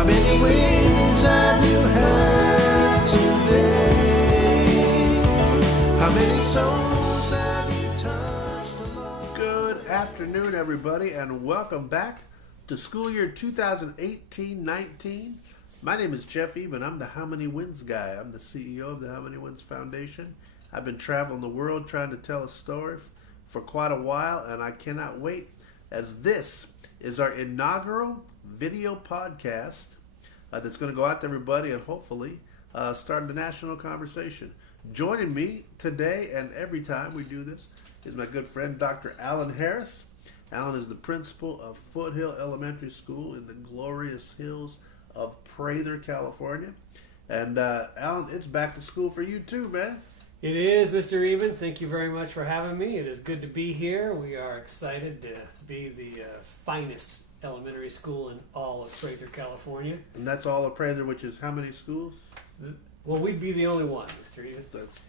How many wins have you had today? How many souls have you touched along? Good afternoon, everybody, and welcome back to school year 2018-19. My name is Jeff Eben. I'm the How Many Wins guy. I'm the CEO of the How Many Wins Foundation. I've been traveling the world trying to tell a story for quite a while, and I cannot wait, as this is our inaugural video podcast that's going to go out to everybody and hopefully start the national conversation. Joining me today and every time we do this is my good friend Dr. Alan Harris. Alan is the principal of Foothill Elementary School in the glorious hills of Prather, California. And Alan, it's back to school for you too, man. It is, Mr. Eben. Thank you very much for having me. It is good to be here. We are excited to be the finest elementary school in all of Prather, California. And that's all of Prather, which is how many schools? Well, we'd be the only one, Mr. Eben.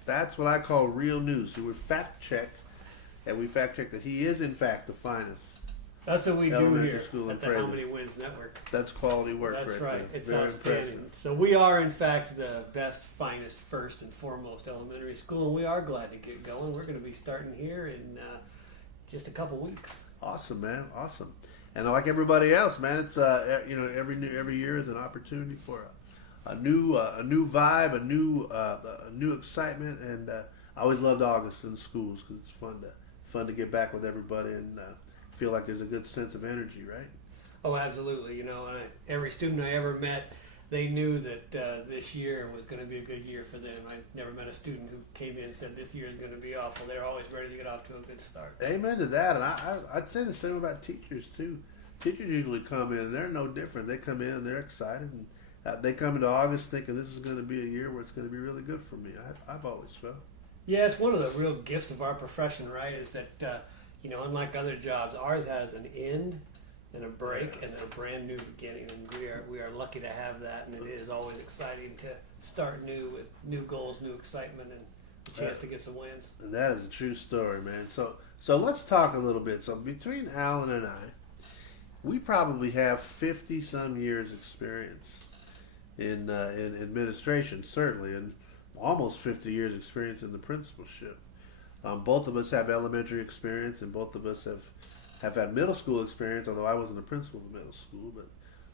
That's what I call real news. So we're fact-checked, and we fact-checked that he is, in fact, the finest. That's what we do Elementary here school in at the Prather. How Many Wins Network. That's quality work. That's right. There. It's Very outstanding. impressive. So we are, in fact, the best, finest, first and foremost elementary school, and we are glad to get going. We're going to be starting here in just a couple weeks. Awesome, man. Awesome. And like everybody else, man, it's every year is an opportunity for a new vibe, a new excitement, and I always loved August in schools because it's fun to get back with everybody and feel like there's a good sense of energy, right? Oh, absolutely. You know, every student I ever met, they knew that this year was going to be a good year for them. I never met a student who came in and said this year is going to be awful. They're always ready to get off to a good start. Amen to that. And I'd say the same about teachers, too. Teachers usually come in, and they're no different. They come in, and they're excited. And they come into August thinking this is going to be a year where it's going to be really good for me. I've always felt. Yeah, it's one of the real gifts of our profession, right, is that, unlike other jobs, ours has an end and a break and then a brand new beginning. And we are lucky to have that, and it is always exciting to start new with new goals, new excitement, and a chance to get some wins. And that is a true story, man. So let's talk a little bit. So between Alan and I, we probably have 50-some years experience in administration, certainly, and almost 50 years experience in the principalship. Both of us have elementary experience, and both of us have had middle school experience. Although I wasn't a principal in middle school,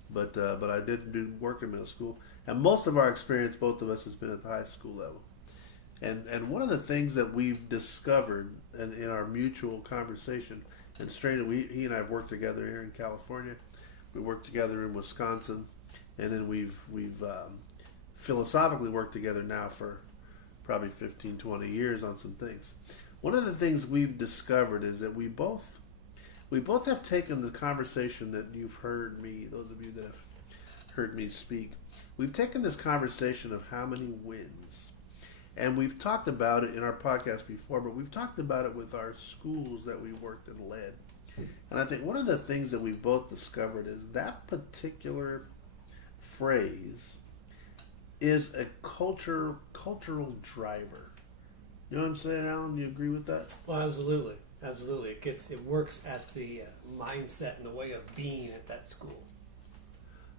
but I did do work in middle school. And most of our experience, both of us, has been at the high school level. And one of the things that we've discovered in our mutual conversation, and he and I have worked together here in California. We worked together in Wisconsin, and then we've philosophically worked together now for probably 15, 20 years on some things. One of the things we've discovered is that we both have taken the conversation that you've heard me, those of you that have heard me speak, we've taken this conversation of how many wins. And we've talked about it in our podcast before, but we've talked about it with our schools that we worked and led. And I think one of the things that we've both discovered is that particular phrase is a cultural driver. You know what I'm saying, Alan? Do you agree with that? Well, absolutely. Absolutely. It works at the mindset and the way of being at that school.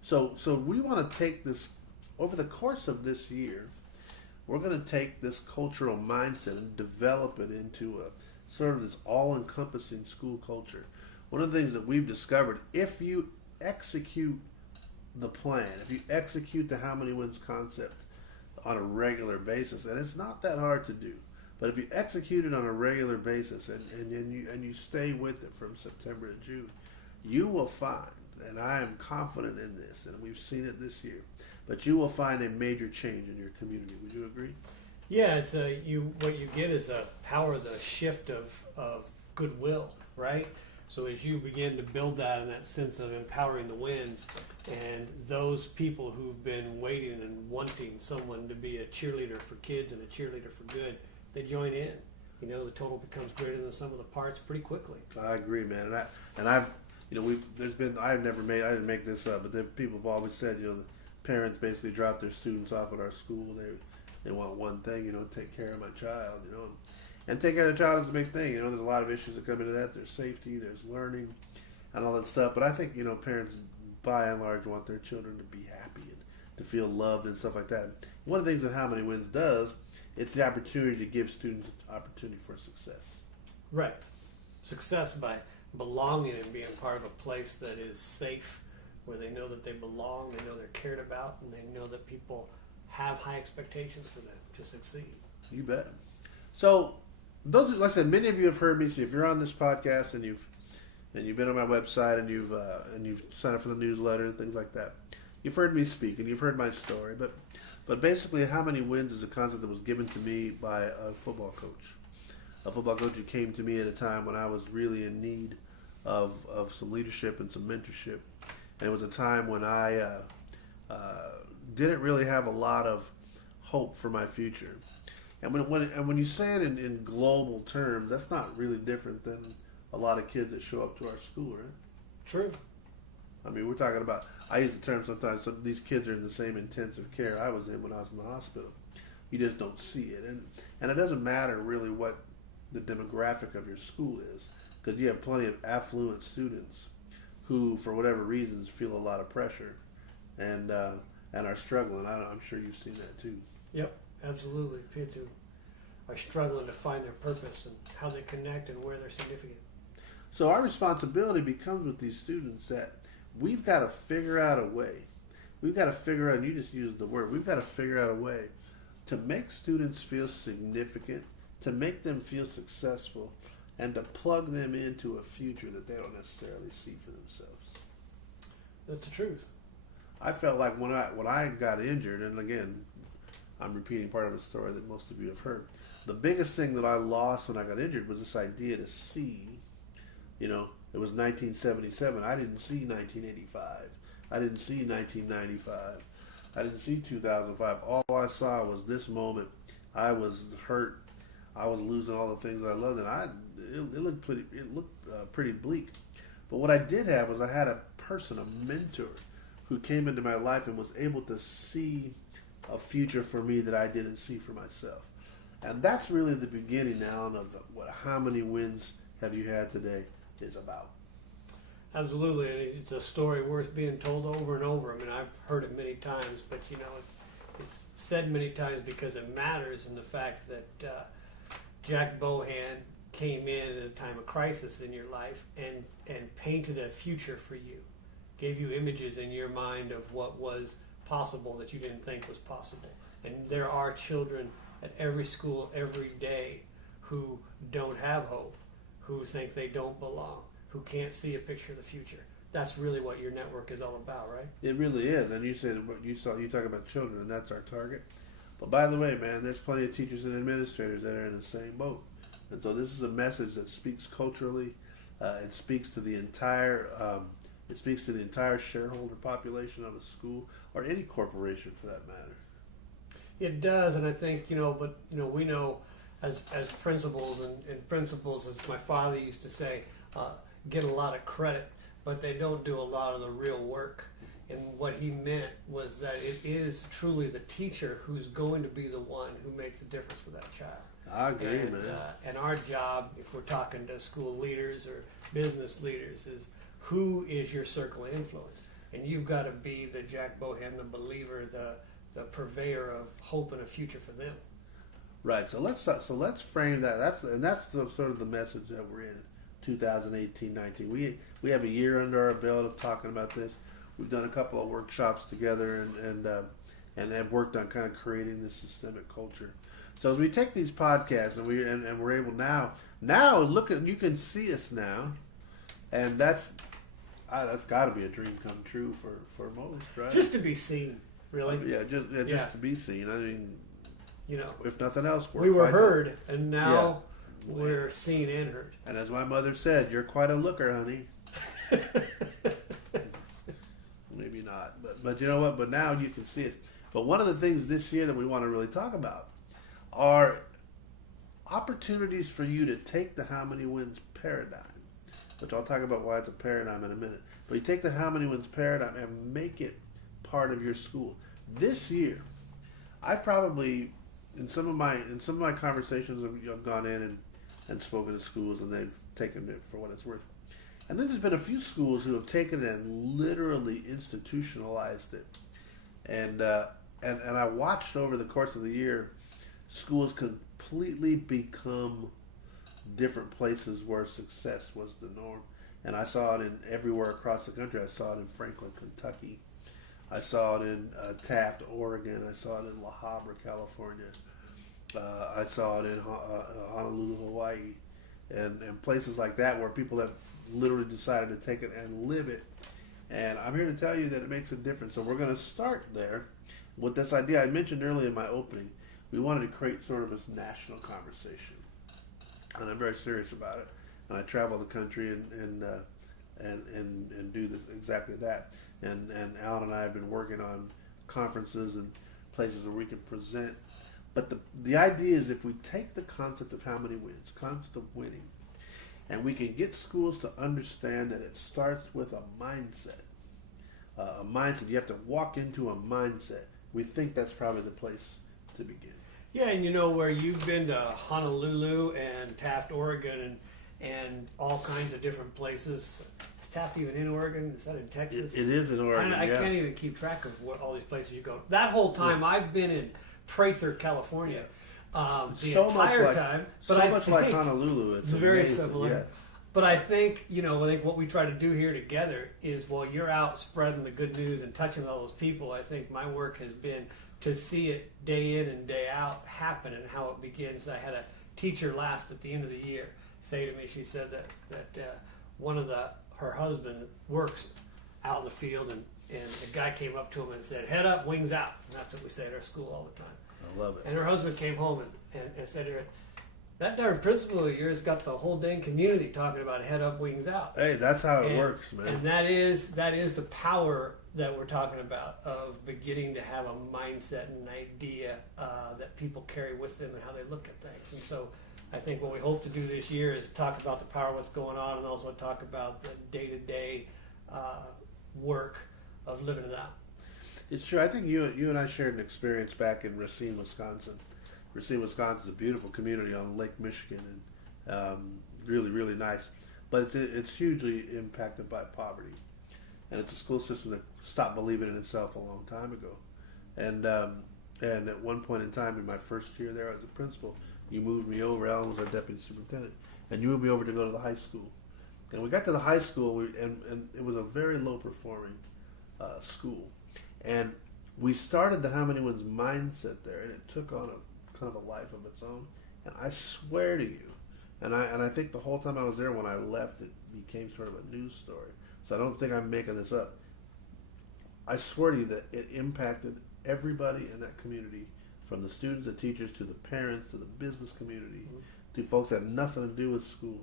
So we want to take this, over the course of this year, we're going to take this cultural mindset and develop it into a sort of this all-encompassing school culture. One of the things that we've discovered, if you execute the plan, if you execute the How Many Wins concept on a regular basis, and it's not that hard to do, but if you execute it on a regular basis and you stay with it from September to June, you will find, and I am confident in this, and we've seen it this year, but you will find a major change in your community. Would you agree? Yeah, it's what you get is a power, the shift of goodwill, right? So as you begin to build that and that sense of empowering the wins, and those people who've been waiting and wanting someone to be a cheerleader for kids and a cheerleader for good, they join in. You know, the total becomes greater than the sum of the parts pretty quickly. I agree, man. I didn't make this up, but people have always said, the parents basically drop their students off at our school. They want one thing, take care of my child, And taking care of a child is a big thing. There's a lot of issues that come into that. There's safety, there's learning, and all that stuff. But I think, parents by and large want their children to be happy and to feel loved and stuff like that. One of the things that How Many Wins does, it's the opportunity to give students opportunity for success. Right. Success by belonging and being part of a place that is safe, where they know that they belong, they know they're cared about, and they know that people have high expectations for them to succeed. You bet. So, those, like I said, many of you have heard me. So if you're on this podcast and you've been on my website and you've signed up for the newsletter and things like that, you've heard me speak and you've heard my story. But basically, How Many Wins is a concept that was given to me by a football coach. A football coach who came to me at a time when I was really in need of some leadership and some mentorship. And it was a time when I didn't really have a lot of hope for my future. And when you say it in global terms, that's not really different than a lot of kids that show up to our school, right? True. I mean, we're talking about, I use the term sometimes, so these kids are in the same intensive care I was in when I was in the hospital. You just don't see it. And it doesn't matter really what the demographic of your school is, because you have plenty of affluent students who, for whatever reasons, feel a lot of pressure and are struggling. I'm sure you've seen that too. Yep, absolutely. Kids who are struggling to find their purpose and how they connect and where they're significant. So our responsibility becomes with these students that we've got to figure out a way. We've got to figure out, and you just used the word, we've got to figure out a way to make students feel significant, to make them feel successful, and to plug them into a future that they don't necessarily see for themselves. That's the truth. I felt like when I got injured, and again, I'm repeating part of a story that most of you have heard. The biggest thing that I lost when I got injured was this idea to see. You know, it was 1977. I didn't see 1985. I didn't see 1995. I didn't see 2005. All I saw was this moment. I was hurt. I was losing all the things I loved, and it looked pretty bleak. But what I did have was I had a person, a mentor, who came into my life and was able to see a future for me that I didn't see for myself. And that's really the beginning, Alan, of what How Many Wins Have You Had Today is about. Absolutely, and it's a story worth being told over and over. I mean, I've heard it many times, but you know, it's said many times because it matters in the fact that Jack Bohan came in at a time of crisis in your life and painted a future for you, gave you images in your mind of what was possible that you didn't think was possible. And there are children at every school every day who don't have hope, who think they don't belong, who can't see a picture of the future. That's really what your network is all about, right? It really is. And you said you talk about children, and that's our target. But by the way, man, there's plenty of teachers and administrators that are in the same boat. And so this is a message that speaks culturally. It speaks to the entire shareholder population of a school or any corporation for that matter. It does, and I think, but we know as principals and principals, as my father used to say, get a lot of credit, but they don't do a lot of the real work. And what he meant was that it is truly the teacher who's going to be the one who makes the difference for that child. I agree, man. And our job, if we're talking to school leaders or business leaders, is who is your circle of influence? And you've got to be the Jack Bohan, the believer, the purveyor of hope and a future for them. Right. So let's frame that. That's the sort of the message that we're in 2018-19. We have a year under our belt of talking about this. We've done a couple of workshops together and have worked on kind of creating this systemic culture. So as we take these podcasts and we're able now look at, you can see us now, and that's got to be a dream come true for most, right? Just to be seen, really. Just to be seen. I mean, if nothing else, we were heard, and now we're seen and heard. And as my mother said, you're quite a looker, honey. Maybe not, but you know what? But now you can see us. But one of the things this year that we want to really talk about are opportunities for you to take the How Many Wins paradigm, which I'll talk about why it's a paradigm in a minute. But you take the How Many Wins paradigm and make it part of your school. This year, I've probably in some of my conversations, I've gone in and spoken to schools, and they've taken it for what it's worth. And then there's been a few schools who have taken it and literally institutionalized it. And I watched over the course of the year schools completely become different places where success was the norm. And I saw it in everywhere across the country. I saw it in Franklin, Kentucky. I saw it in Taft, Oregon. I saw it in La Habra, California. I saw it in Honolulu, Hawaii, and places like that where people have literally decided to take it and live it. And I'm here to tell you that it makes a difference. So we're going to start there with this idea I mentioned earlier in my opening. We wanted to create sort of this national conversation, and I'm very serious about it. And I travel the country and do this, exactly that. And Alan and I have been working on conferences and places where we can present. But the idea is if we take the concept of how many wins, concept of winning, and we can get schools to understand that it starts with a mindset. A mindset. You have to walk into a mindset. We think that's probably the place to begin. Yeah, and you know where you've been to Honolulu and Taft, Oregon, and all kinds of different places. Is Taft even in Oregon? Is that in Texas? It is in Oregon. I can't even keep track of what all these places you go. That whole time I've been in Prather, California. The so entire much time. But so much like Honolulu. It's very amazing. similar. Yeah. But I think what we try to do here together is while you're out spreading the good news and touching all those people, I think my work has been to see it day in and day out happen and how it begins. I had a teacher last at the end of the year say to me, she said that one of her husband works out in the field and the guy came up to him and said, "Head up, wings out." And that's what we say at our school all the time. I love it. And her husband came home and said to her, "That darn principal of yours got the whole dang community talking about head up, wings out." Hey, that's how it works, man. And that is the power that we're talking about of beginning to have a mindset and an idea that people carry with them and how they look at things. And so I think what we hope to do this year is talk about the power of what's going on and also talk about the day-to-day work of living it out. It's true. I think you and I shared an experience back in Racine, Wisconsin. Racine, Wisconsin is a beautiful community on Lake Michigan and really, really nice. But it's hugely impacted by poverty. And it's a school system that stopped believing in itself a long time ago. And at one point in time in my first year there as a principal, you moved me over. Alan was our deputy superintendent. And you moved me over to go to the high school. And we got to the high school, and it was a very low-performing school. And we started the How Many Wins mindset there, and it took on a kind of a life of its own. And I swear to you, and I think the whole time I was there, when I left, it became sort of a news story. So I don't think I'm making this up. I swear to you that it impacted everybody in that community, from the students, the teachers, to the parents, to the business community, to folks that had nothing to do with school.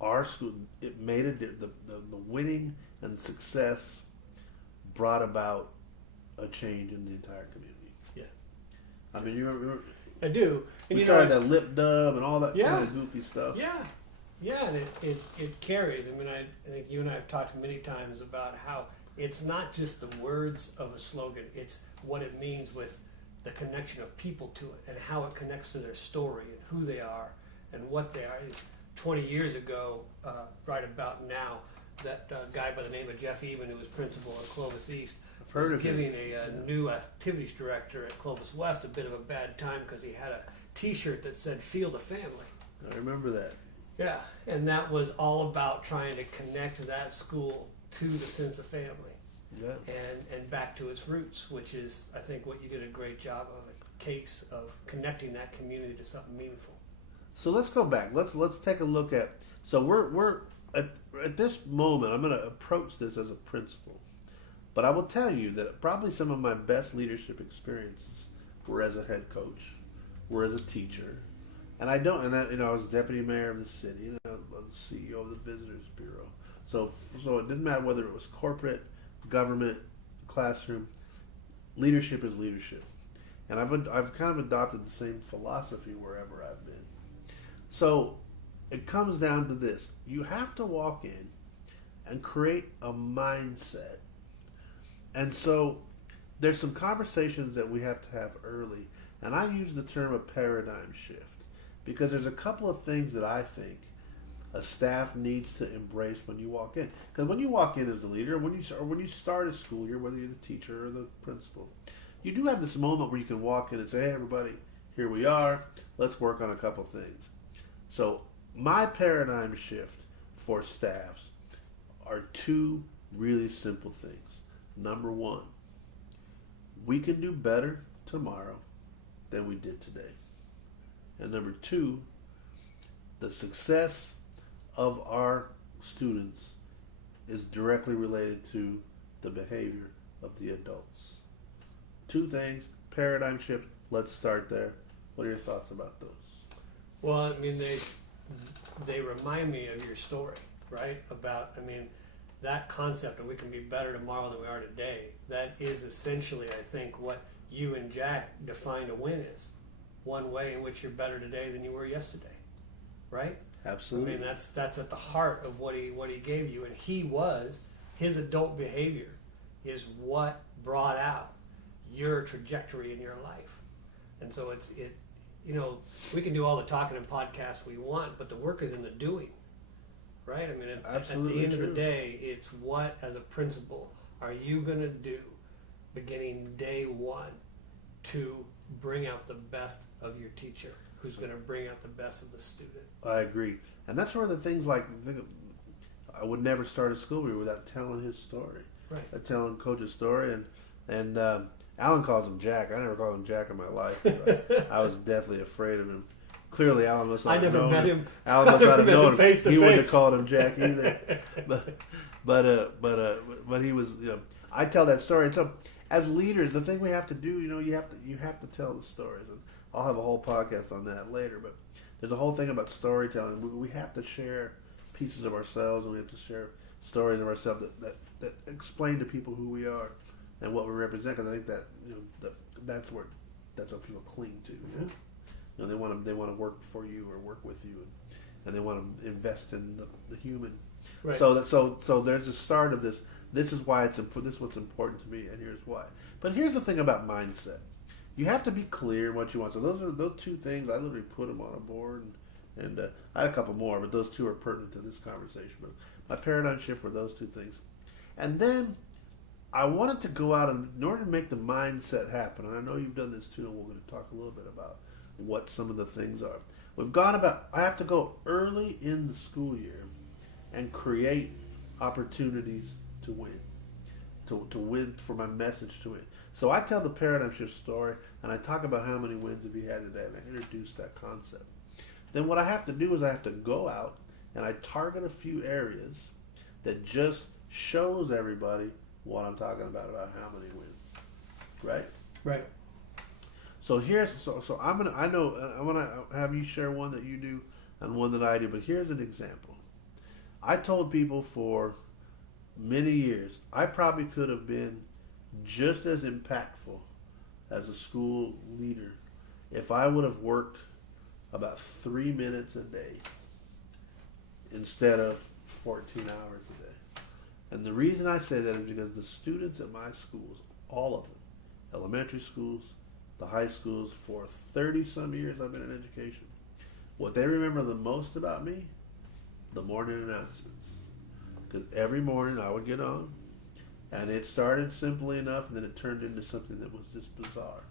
Our school, it made it, the winning and success brought about a change in the entire community. Yeah. I mean, you remember? I do. And we started that lip dub and all that Yeah. kind of goofy stuff. Yeah, and it carries. I mean, I think you and I have talked many times about how it's not just the words of a slogan, it's what it means with the connection of people to it and how it connects to their story and who they are and what they are. 20 years ago, right about now, that guy by the name of Jeff Eben, who was principal at Clovis East, was giving a new activities director at Clovis West a bit of a bad time because he had a T-shirt that said "Feel the Family." I remember that. Yeah, and that was all about trying to connect that school to the sense of family, and back to its roots, which is, I think, what you did a great job of, a case of connecting that community to something meaningful. So let's go back. Let's take a look at. So we're at this moment. I'm going to approach this as a principal, but I will tell you that probably some of my best leadership experiences were as a head coach, were as a teacher, and I was deputy mayor of the city, and I was the CEO of the Visitors Bureau. So it didn't matter whether it was corporate, government, classroom. Leadership is leadership, and I've kind of adopted the same philosophy wherever I've been. So it comes down to this. You have to walk in and create a mindset. And so there's some conversations that we have to have early. And I use the term a paradigm shift because there's a couple of things that I think a staff needs to embrace when you walk in. Because when you walk in as the leader, when you start a school year, whether you're the teacher or the principal, you do have this moment where you can walk in and say, "Hey, everybody, here we are. Let's work on a couple things." So my paradigm shift for staffs are two really simple things. Number one, we can do better tomorrow than we did today. And number two, the success of our students is directly related to the behavior of the adults. Two things, paradigm shift, let's start there. What are your thoughts about those? Well, I mean, they remind me of your story, right? About, I mean, that concept of we can be better tomorrow than we are today. That is essentially, I think, what you and Jack defined a win is. One way in which you're better today than you were yesterday, right? Absolutely. I mean, that's at the heart of what he gave you, and his adult behavior is what brought out your trajectory in your life. And so we can do all the talking and podcasts we want, but the work is in the doing, right? I mean, at the end of the day, it's what, as a principal, are you going to do beginning day one to bring out the best of your teacher, who's going to bring out the best of the student. I agree. And that's where the things like, I would never start a school year without telling his story. Right. Telling Coach's story. And Alan calls him Jack. I never called him Jack in my life. But I was deathly afraid of him. Clearly, Alan must not have known met him. Alan must not have known him. Face to He face. wouldn't have called him Jack either. But he was, I tell that story. And so, as leaders, the thing we have to do, you have to tell the stories, and I'll have a whole podcast on that later. But there's a whole thing about storytelling. We have to share pieces of ourselves, and we have to share stories of ourselves that explain to people who we are and what we represent. Because I think that that's what people cling to. Mm-hmm. They want to work for you or work with you, and they want to invest in the human. Right. So there's a start of this. This is why it's important. This is what's important to me, and here's why. But here's the thing about mindset. You have to be clear in what you want. So those two things. I literally put them on a board, and I had a couple more, but those two are pertinent to this conversation. But my paradigm shift were those two things, and then I wanted to go out and, in order to make the mindset happen. And I know you've done this too, and we're going to talk a little bit about what some of the things are. I have to go early in the school year and create opportunities to win, to win, for my message to win. So I tell the paradigm shift story, and I talk about how many wins have you had today, and I introduce that concept. Then what I have to do is I have to go out and I target a few areas that just shows everybody what I'm talking about how many wins, right? Right. So I'm gonna have you share one that you do and one that I do. But here's an example. I told people for many years I probably could have been just as impactful as a school leader if I would have worked about 3 minutes a day instead of 14 hours a day. And the reason I say that is because the students at my schools, all of them, elementary schools, the high schools, for 30 some years I've been in education, what they remember the most about me, the morning announcements. Because every morning I would get on, and it started simply enough, and then it turned into something that was just bizarre.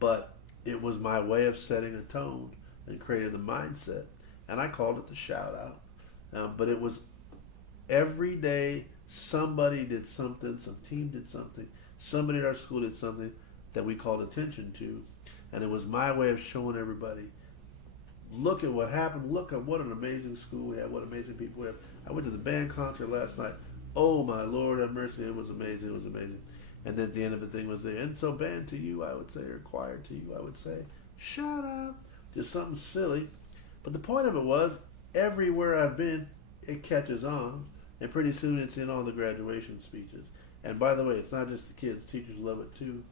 But it was my way of setting a tone and creating the mindset, and I called it the shout out. But it was every day somebody did something, some team did something, somebody at our school did something that we called attention to, and it was my way of showing everybody, look at what happened, look at what an amazing school we have, what amazing people we have. I went to the band concert last night. Oh my Lord have mercy, it was amazing, it was amazing. And then at the end of the thing was there, and so band to you, I would say, or choir to you, I would say, shout out, just something silly. But the point of it was, everywhere I've been, it catches on, and pretty soon it's in all the graduation speeches. And by the way, it's not just the kids, teachers love it too.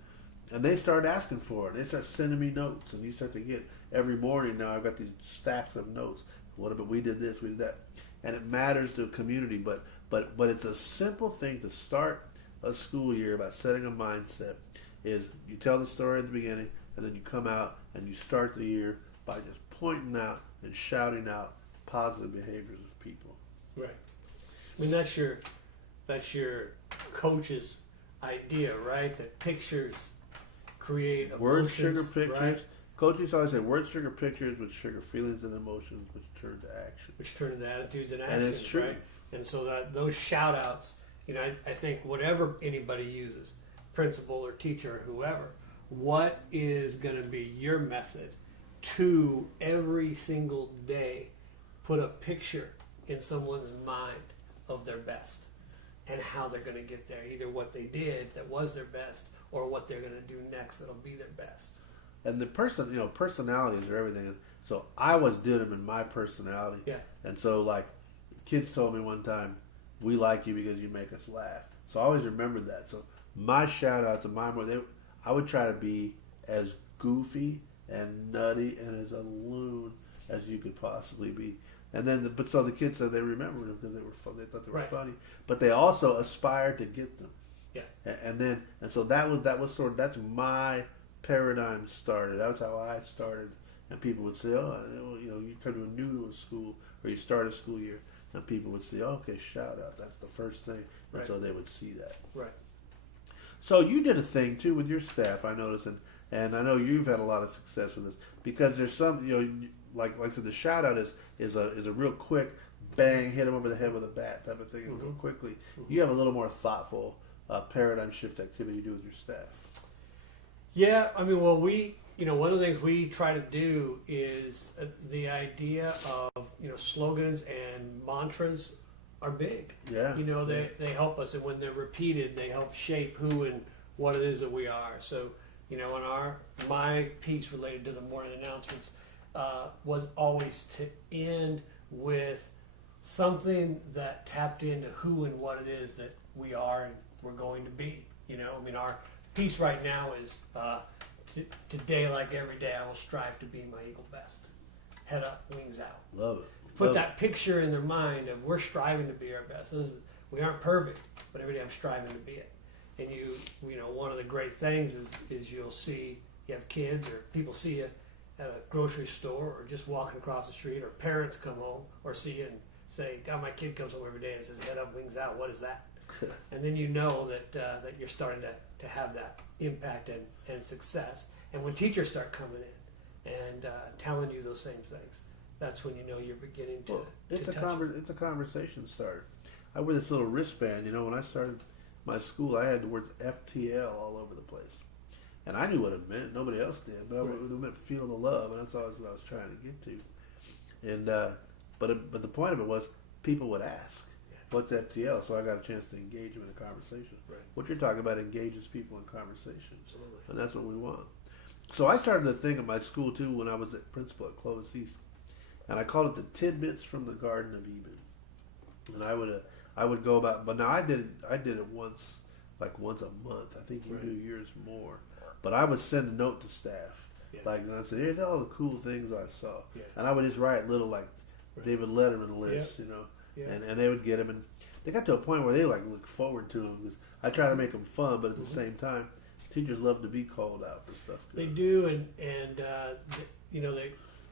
And they start asking for it. They start sending me notes, and you start to get, every morning now I've got these stacks of notes. What about, we did this, we did that. And it matters to a community, but it's a simple thing to start a school year about setting a mindset. Is you tell the story at the beginning, and then you come out and you start the year by just pointing out and shouting out positive behaviors of people. Right. I mean, that's your coach's idea, right? That pictures create emotions. Words sugar pictures. Right? Coaches always say words sugar pictures, which sugar feelings and emotions, which turn to action. Which turn into attitudes and And actions, it's true. right? And so that those shout outs, I think whatever anybody uses, principal or teacher or whoever, what is going to be your method to every single day put a picture in someone's mind of their best and how they're going to get there, either what they did that was their best or what they're going to do next that'll be their best. And the personalities are everything. So I was them in my personality. Yeah. And so, like, kids told me one time, we like you because you make us laugh. So I always remembered that. So my shout out to I would try to be as goofy and nutty and as a loon as you could possibly be. And then, so the kids said they remembered them because they were fun. They thought they were Right. funny, but they also aspired to get them. Yeah. And so that was sort of, that's my paradigm started. That was how I started. And people would say, oh, you come to new to a school or you start a school year, and people would say, oh, okay, shout out. That's the first thing. And Right. so they would see that. Right. So you did a thing too with your staff, I noticed, and I know you've had a lot of success with this because there's some, like I said, the shout out is a real quick bang, hit them over the head with a bat type of thing, and go quickly. You have a little more thoughtful paradigm shift activity you do with your staff. Yeah, I mean, well, one of the things we try to do is the idea of, slogans and mantras are big. Yeah. They help us, and when they're repeated, they help shape who and what it is that we are. So, in my piece related to the morning announcements was always to end with something that tapped into who and what it is that we are and we're going to be. Our piece right now is today, like every day, I will strive to be my eagle best. Head up, wings out. Love it. Put that picture in their mind of we're striving to be our best. We aren't perfect, but every day I'm striving to be it. And one of the great things is you'll see, you have kids or people see you at a grocery store or just walking across the street, or parents come home or see you and say, God, my kid comes home every day and says, head up, wings out. What is that? And then you know that you're starting to have that impact and success. And when teachers start coming in and telling you those same things, that's when you know you're beginning to. Well, it's touch a conversation starter. I wear this little wristband. When I started my school, I had the words FTL all over the place, and I knew what it meant. Nobody else did, but it meant feel the love, and that's always what I was trying to get to. And but the point of it was people would ask, "What's FTL?" So I got a chance to engage them in a conversation. Right. What you're talking about engages people in conversation, Absolutely. and that's what we want. So I started a thing at my school too when I was at principal at Clovis East. And I called it the tidbits from the Garden of Eben. And I would go about, but now I did it once a month. I think you do yours more. But I would send a note to staff, and I said, here's all the cool things I saw. Yeah. And I would just write little David Letterman lists, and they would get them, and they got to a point where they look forward to them because I try to make them fun, but at the same time, teachers love to be called out for stuff. They do, and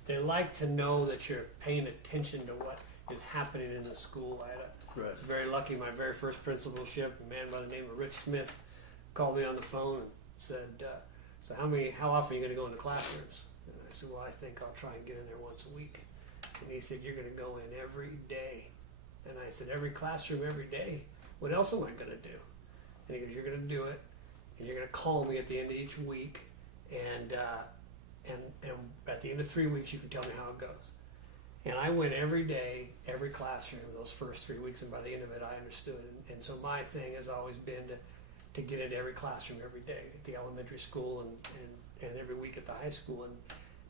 they like to know that you're paying attention to what is happening in the school. I was very lucky. My very first principalship, a man by the name of Rich Smith called me on the phone and said, "So how often are you going to go in the classrooms?" And I said, "Well, I think I'll try and get in there once a week." And he said, "You're going to go in every day." And I said, "Every classroom, every day? What else am I going to do?" And he goes, "You're going to do it, and you're going to call me at the end of each week, and at the end of 3 weeks, you can tell me how it goes." And I went every day, every classroom, those first 3 weeks, and by the end of it, I understood. And so my thing has always been to get into every classroom every day at the elementary school and every week at the high school.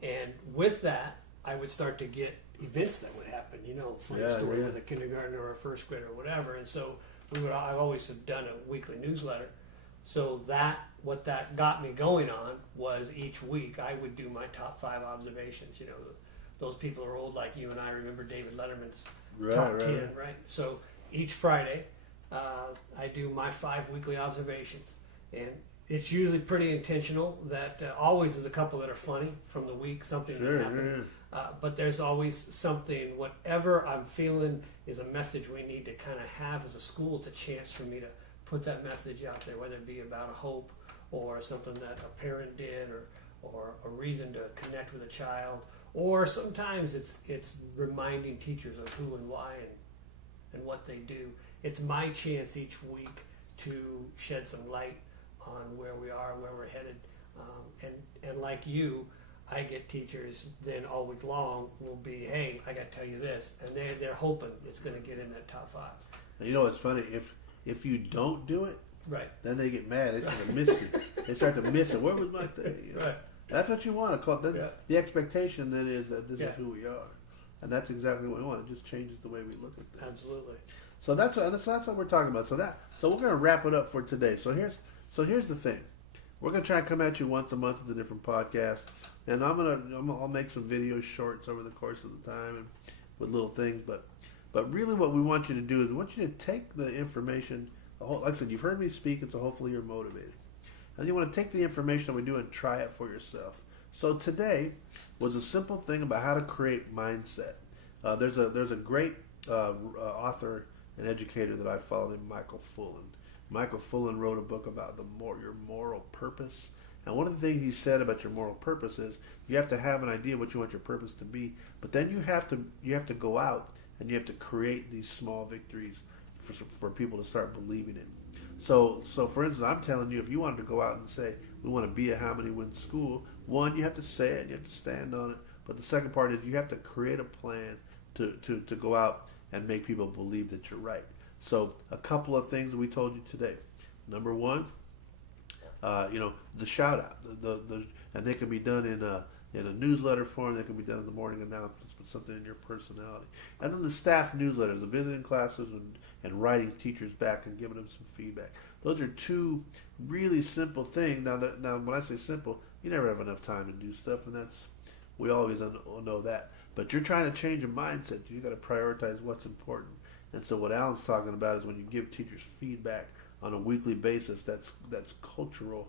And with that, I would start to get events that would happen, funny story with a kindergartner or a first grader or whatever. And so I've always done a weekly newsletter. So what that got me going on was each week I would do my top 5 observations. Those people are old like you and I remember David Letterman's top 10, right? So each Friday I do my 5 weekly observations, and it's usually pretty intentional. That always is a couple that are funny from the week, something that happened. But there's always something, whatever I'm feeling is a message we need to kind of have as a school. It's a chance for me to put that message out there, whether it be about a hope or something that a parent did, or a reason to connect with a child, or sometimes it's reminding teachers of who and why and what they do. It's my chance each week to shed some light on where we are, where we're headed, and like you, I get teachers then all week long will be, hey, I got to tell you this, and they're hoping it's going to get in that top 5. And you know what's funny? If you don't do it, Right. then they get mad. They start to miss you. They start to miss it. Where was my thing? You know? Right. That's what you want to call. Then the expectation then is that this Yeah. is who we are, and that's exactly what we want. It just changes the way we look at things. Absolutely. So that's what we're talking about. So we're going to wrap it up for today. So here's the thing. We're going to try and come at you once a month with a different podcast, and I'll make some video shorts over the course of the time and with little things. But really, what we want you to do is we want you to take the information. Like I said, you've heard me speak, and so hopefully you're motivated. And you want to take the information that we do and try it for yourself. So today was a simple thing about how to create mindset. There's a great author and educator that I follow named Michael Fullan. Michael Fullan wrote a book about your moral purpose. And one of the things he said about your moral purpose is you have to have an idea of what you want your purpose to be, but then you have to go out and you have to create these small victories for people to start believing in. So for instance, I'm telling you, if you wanted to go out and say we want to be a How Many Wins school, one, you have to say it and you have to stand on it. But the second part is you have to create a plan to go out and make people believe that you're right. So a couple of things that we told you today. Number one, the shout out, and they can be done in a newsletter form. They can be done in the morning announcements, but something in your personality. And then the staff newsletters, the visiting classes, and writing teachers back and giving them some feedback. Those are two really simple things. Now when I say simple, you never have enough time to do stuff, and we always know that. But you're trying to change a mindset. You got to prioritize what's important. And so what Alan's talking about is when you give teachers feedback on a weekly basis that's cultural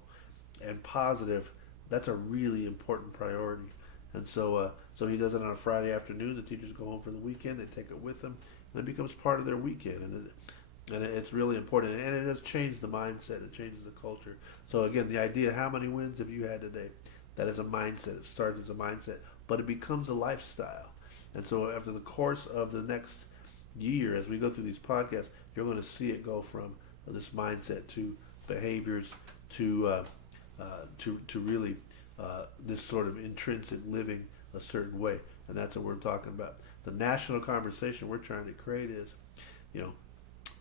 and positive, that's a really important priority. And so he does it on a Friday afternoon. The teachers go home for the weekend. They take it with them, and it becomes part of their weekend. And it's really important. And it has changed the mindset. It changes the culture. So again, the idea, how many wins have you had today? That is a mindset. It starts as a mindset, but it becomes a lifestyle. And so after the course of the next year, as we go through these podcasts, you're going to see it go from this mindset to behaviors to really this sort of intrinsic living a certain way. And that's what we're talking about. The national conversation we're trying to create is,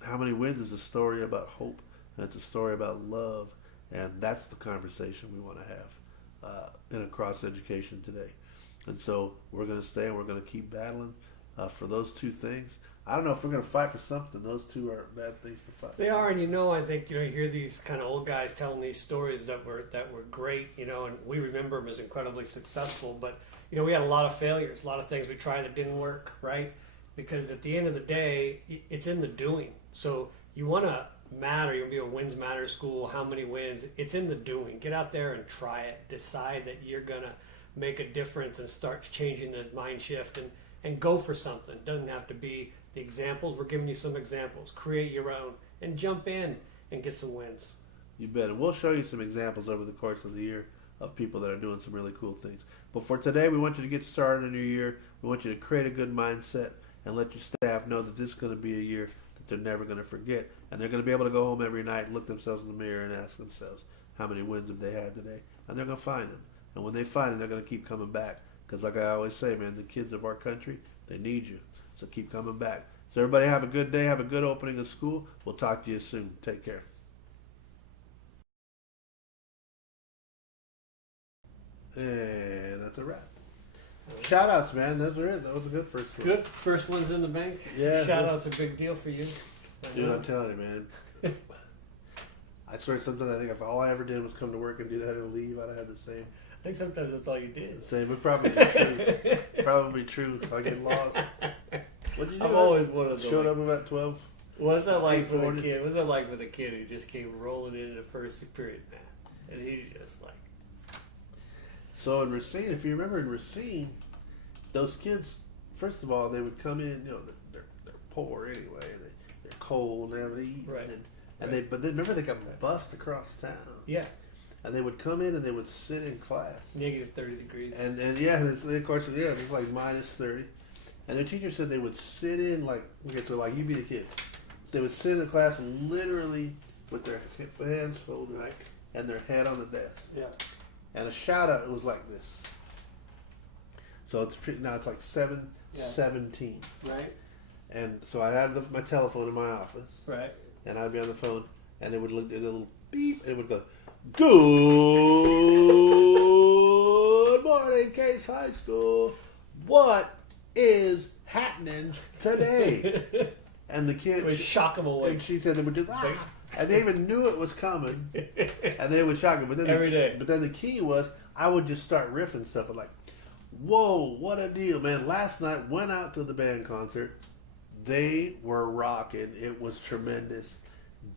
How Many Wins is a story about hope, and it's a story about love, and that's the conversation we want to have in across education today. And so we're going to stay and we're going to keep battling for those two things. I don't know if we're going to fight for something. Those two are bad things to fight. They are, and I think you hear these kind of old guys telling these stories that were great, and we remember them as incredibly successful. But we had a lot of failures, a lot of things we tried that didn't work, right? Because at the end of the day, it's in the doing. So you want to matter. You want to be a wins matter school. How many wins? It's in the doing. Get out there and try it. Decide that you're going to make a difference and start changing the mind shift and go for something. It doesn't have to be the examples. We're giving you some examples. Create your own and jump in and get some wins. You bet. And we'll show you some examples over the course of the year of people that are doing some really cool things. But for today, we want you to get started in your year. We want you to create a good mindset and let your staff know that this is going to be a year that they're never going to forget. And they're going to be able to go home every night and look themselves in the mirror and ask themselves, how many wins have they had today? And they're going to find them. And when they find them, they're going to keep coming back. Because like I always say, man, the kids of our country, they need you. So keep coming back. So everybody have a good day. Have a good opening of school. We'll talk to you soon. Take care. And that's a wrap. Shout outs, man. Those are it. That was a good first one. Good. First one's in the bank. Yeah. Shout out's a big deal for you. Dude, I'm telling you, man. I swear sometimes I think if all I ever did was come to work and do that and leave, I'd have had the same. I think sometimes that's all you did. The same. It probably be true. Probably true if I get lost. What did you do? I'm always one of those. Showed up about 12. What's that like for the 340. kid? What's that like for the kid who just came rolling in the first period, man? And he's just like, So in Racine, if you remember in Racine, those kids, first of all, they would come in. You know, they're poor anyway. They're cold. They haven't eaten. Right. And but then remember they got bussed across town. yeah, And they would come in and they would sit in class. negative 30 degrees. And yeah, and of course, yeah, it was like -30. And the teacher said they would sit in like, okay, so like you be the kid. They would sit in the class literally with their hands folded Right. and their head on the desk. Yeah. And a shout out, it was like this. So now it's like 7:17. Right. And so I had my telephone in my office. Right. And I'd be on the phone, and it would look a little beep, and it would go, "Good morning, Case High School. What is happening today?" And the kid It would shock him away. and she said they would do, "Ah," and they even knew it was coming, and they would shock him. But then Every day. But then the key was I would just start riffing stuff and like, "Whoa, what a deal, man! Last night went out to the band concert." They were rocking. It was tremendous.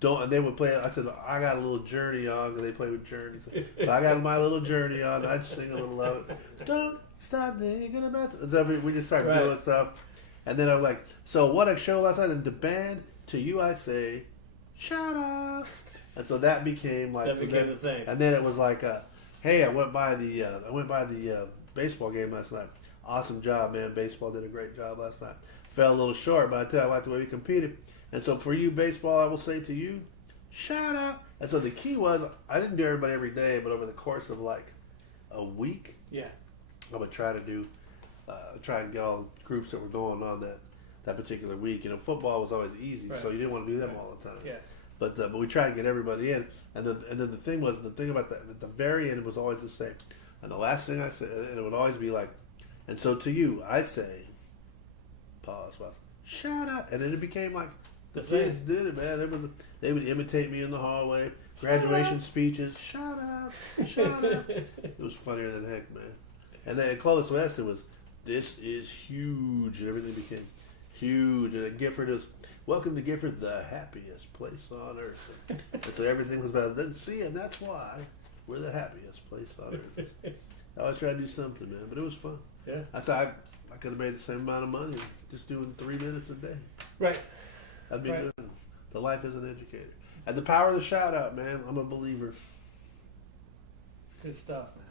And they would play. I said, I got a little Journey on because they play with Journey. So I got my little Journey on. And I'd sing a little of it. Don't stop thinking about it. So we just started Right. doing stuff. And then I'm like, so what a show last night. And the band, to you I say, shout out. And so that became like That became the thing. And then it was like, hey, I went by the baseball game last night. Awesome job, man. Baseball did a great job last night. Fell a little short, but I tell you, I like the way we competed. And so for you, baseball, I will say to you, shout out. And so the key was, I didn't do everybody every day, but over the course of like a week, Yeah. I would try to try and get all the groups that were going on that particular week. You know, football was always easy, Right. so you didn't want to do them Right. all the time. Yeah. But we tried to get everybody in. And then the thing about that, at the very end, it was always the same. And the last thing I said, and it would always be like, and so to you, I say, pause, shout out. And then it became like, the kids did it, man. They would imitate me in the hallway, graduation speeches, shout out, shout out. It was funnier than heck, man. And then Clovis West, it was, this is huge. And everything became huge. And at Gifford, it was, welcome to Gifford, the happiest place on earth. And so everything was about, then see, and that's why we're the happiest place on earth. I always try to do something, man, but it was fun. Yeah. That's how I could have made the same amount of money just doing 3 minutes a day. Right. That'd be Right. good. The life as an educator. And the power of the shout out, man. I'm a believer. Good stuff, man.